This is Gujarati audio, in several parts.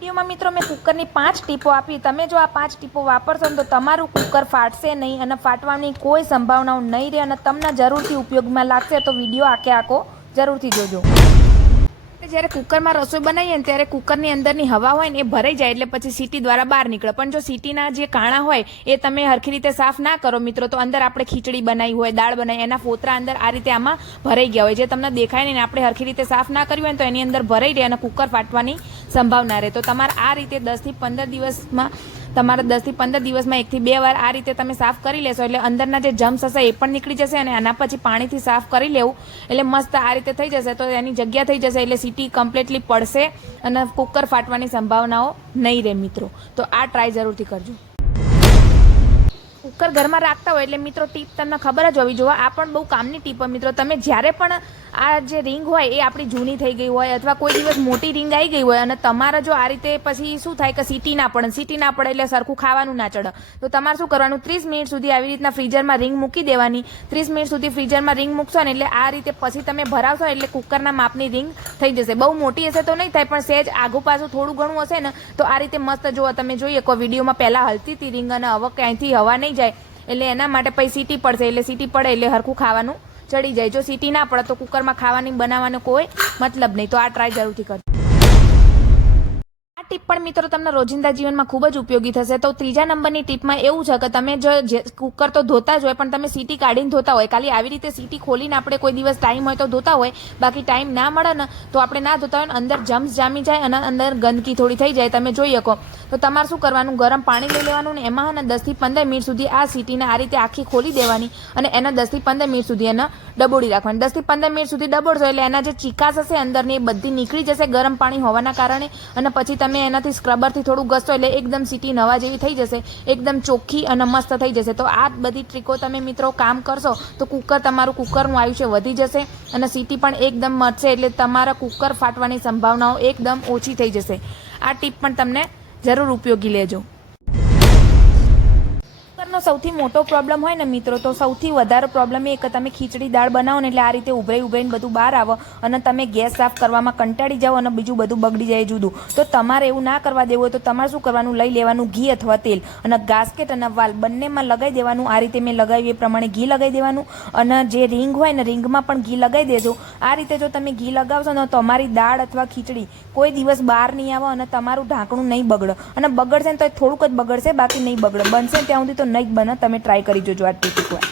વિડીયોમાં મિત્રો મેં કુકરની 5 ટીપો આપી। તમે જો આ 5 ટીપો વાપરશો તો તમારું કુકર ફાટશે નહીં અને ફાટવાની કોઈ સંભાવનાઓ નહીં રહે અને તમને જરૂરથી ઉપયોગમાં લાગશે। તો વિડીયો આખો જરૂરથી જોજો। જ્યારે કુકરમાં રસોઈ બનાવીએ ને ત્યારે કુકરની અંદરની હવા હોય ને એ ભરાઈ જાય એટલે પછી સીટી દ્વારા બહાર નીકળે। પણ જો સીટીના જે કાણા હોય એ તમે હરખી રીતે સાફ ના કરો મિત્રો તો અંદર આપણે ખીચડી બનાવી હોય, દાળ બનાવી, એના ફોતરા અંદર આ રીતે આમાં ભરાઈ ગયા હોય, જે તમને દેખાય નહીં ને આપણે હરખી રીતે સાફ ના કર્યું હોય તો એની અંદર ભરાઈ રહે અને કુકર ફાટવાની સંભાવના રહે। તો તમારે આ રીતે 10 થી 15 દિવસમાં 1 થી 2 વાર આ રીતે તમે સાફ કરી લેશો એટલે અંદરના જે જમ્સ હશે એ પણ નીકળી જશે અને આના પછી પાણીથી સાફ કરી લેવું એટલે મસ્ત આ રીતે થઈ જશે। તો એની જગ્યા થઈ જશે એટલે સીટી કમ્પ્લીટલી પડશે અને કુકર ફાટવાની સંભાવનાઓ નહીં રહે મિત્રો। તો આ ટ્રાય જરૂરથી કરજો। કુકર ઘરમાં રાખતા હોય એટલે મિત્રો ટીપ તમને ખબર જ હોવી જોઈએ। આ પણ બહુ કામની ટીપ હોય મિત્રો। તમે જ્યારે પણ આ જે રિંગ હોય એ આપણી જૂની થઈ ગઈ હોય અથવા કોઈ દિવસ મોટી રિંગ આવી ગઈ હોય અને તમારે જો આ રીતે પછી શું થાય કે સીટી ના પડે એટલે સરખું ખાવાનું ના ચડે તો તમારે શું કરવાનું, 30 મિનિટ સુધી આવી રીતના ફ્રીઝરમાં રિંગ મૂકી દેવાની। 30 મિનિટ સુધી ફ્રીઝરમાં રિંગ મૂકશો ને એટલે આ રીતે પછી તમે ભરાવશો એટલે કુકરના માપની રિંગ થઈ જશે। બહુ મોટી હશે તો નહીં થાય પણ સહેજ આગું પાછું થોડું ઘણું હશે ને તો આ રીતે મસ્ત જો તમે જોઈએ કોઈ વિડીયોમાં પહેલાં હલતી હતી રિંગ અને હવે ક્યાંયથી હવા નહીં જાય એટલે એના માટે પછી સીટી પડશે એટલે સીટી પડે એટલે હરખું ખાવાનું ચડી જાય। જો સીટી ના પડે તો કુકરમાં ખાવાની બનાવવાનો કોઈ મતલબ નહીં। તો આ ટ્રાય જરૂરથી કરજો। આ ટીપ પણ મિત્રો તમને રોજિંદા જીવનમાં ખૂબ જ ઉપયોગી થશે। તો ત્રીજા નંબરની ટીપમાં એવું છે કે તમે જો કુકર તો ધોતા જ હોય પણ તમે સીટી કાઢીને ધોતા હોય, ખાલી આવી રીતે સીટી ખોલીને આપણે કોઈ દિવસ ટાઈમ હોય તો ધોતા હોય, બાકી ટાઈમ ના મળે ને તો આપણે ના ધોતા હોય ને અંદર જમ્સ જામી જાય અને અંદર ગંદકી થોડી થઈ જાય તમે જોઈ શકો તો તમારે શું કરવાનું, ગરમ પાણી લઈ લેવાનું ને એમાં ને 10 થી 15 મિનિટ સુધી આ સીટીને આ રીતે આખી ખોલી દેવાની અને એના 10 થી 15 મિનિટ સુધી એને ડબોળી રાખવાની। 10 થી 15 મિનિટ સુધી ડબોળશો એટલે એના જે ચીકાશ હશે અંદરની એ બધી નીકળી જશે ગરમ પાણી હોવાના કારણે અને પછી તમે એનાથી સ્ક્રબરથી થોડું ઘસશો એટલે એકદમ સીટી નવા જેવી થઈ જશે, એકદમ ચોખ્ખી અને મસ્ત થઈ જશે। તો આ બધી ટ્રીકો તમે મિત્રો કામ કરશો તો તમારું કુકરનું આયુષ્ય વધી જશે અને સીટી પણ એકદમ મચશે એટલે તમારા કુકર ફાટવાની સંભાવનાઓ એકદમ ઓછી થઈ જશે। આ ટીપ પણ તમને જરૂર ઉપયોગી લેજો। કુકરનો સૌથી મોટો પ્રોબ્લેમ હોય ને મિત્રો તો સૌથી વધારે પ્રોબ્લેમ એ કે તમે ખીચડી દાળ બનાવો ને એટલે આ રીતે ઉભરાઈને બધું બહાર આવે અને તમે ગેસ સાફ કરવામાં કંટાળી જાઓ અને બીજું બધું બગડી જાય જુદું। તો તમારે એવું ના કરવા દેવું હોય તો તમારે શું કરવાનું, લઈ લેવાનું ઘી અથવા તેલ અને ગાસ્કેટ અને વાલ બંનેમાં લગાવી દેવાનું। આ રીતે મેં લગાવ્યું એ પ્રમાણે ઘી લગાવી દેવાનું અને જે રિંગ હોય ને રિંગમાં પણ ઘી લગાવી દેજો। આ રીતે જો તમે ઘી લગાવશો ને તો તમારી દાળ અથવા ખીચડી કોઈ દિવસ બહાર નહીં આવે અને તમારું ઢાંકણું નહીં બગડે અને બગડશે ને તો થોડુંક જ બગડશે બાકી નહીં બગડે, બનશે ત્યાં સુધી તો નહીં જ બને। તમે ટ્રાય કરી જોજો આ ટીપ એકવાર।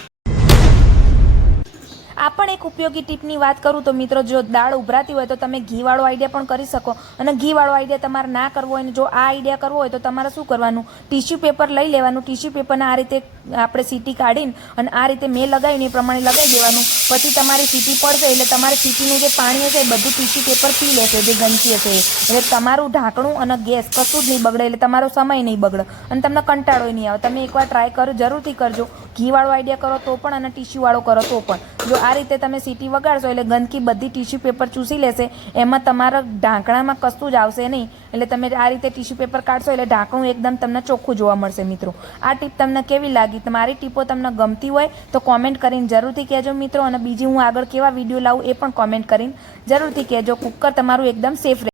આ પણ એક ઉપયોગી ટીપની વાત કરું તો મિત્રો જો દાળ ઉભરાતી હોય તો તમે ઘીવાળો આઈડિયા પણ કરી શકો અને ઘીવાળો આઈડિયા તમારે ના કરવો હોય ને જો આ આઈડિયા કરવો હોય તો તમારે શું કરવાનું, ટીશ્યુ પેપર લઈ લેવાનું, ટીશ્યુ પેપરને આ રીતે આપણે સીટી કાઢીને અને આ રીતે મેં લગાવીને એ પ્રમાણે લગાવી દેવાનું। પછી તમારી સીટી પડશે એટલે તમારે સીટીનું જે પાણી હશે એ બધું ટીશ્યુ પેપર પી લેશે જે ગંદકી હશે એટલે તમારું ઢાંકણું અને ગેસ કશું જ નહીં બગડે એટલે તમારો સમય નહીં બગડે અને તમને કંટાળો નહીં આવે। તમે એકવાર ટ્રાય કરો, જરૂરથી કરજો। ઘીવાળો આઈડિયા કરો તો પણ અને ટીશ્યુવાળો કરો તો પણ જો આ રીતે તમે સીટી વગાડશો એટલે ગંદકી બધી ટીશ્યુ પેપર ચૂસી લેશે, એમાં તમારા ઢાંકણામાં કશું જ આવશે નહીં એટલે તમે આ રીતે ટીશ્યુ પેપર કાઢશો એટલે ઢાંકણું એકદમ તમને ચોખ્ખું જોવા મળશે। મિત્રો આ ટીપ તમને કેવી લાગી, તમારી ટીપો તમને ગમતી હોય તો કોમેન્ટ કરીને જરૂરથી કહેજો મિત્રો અને બીજી હું આગળ કેવા વિડીયો લાવું એ પણ કોમેન્ટ કરીને જરૂરથી કહેજો। કુકર તમારું એકદમ સેફ રહે।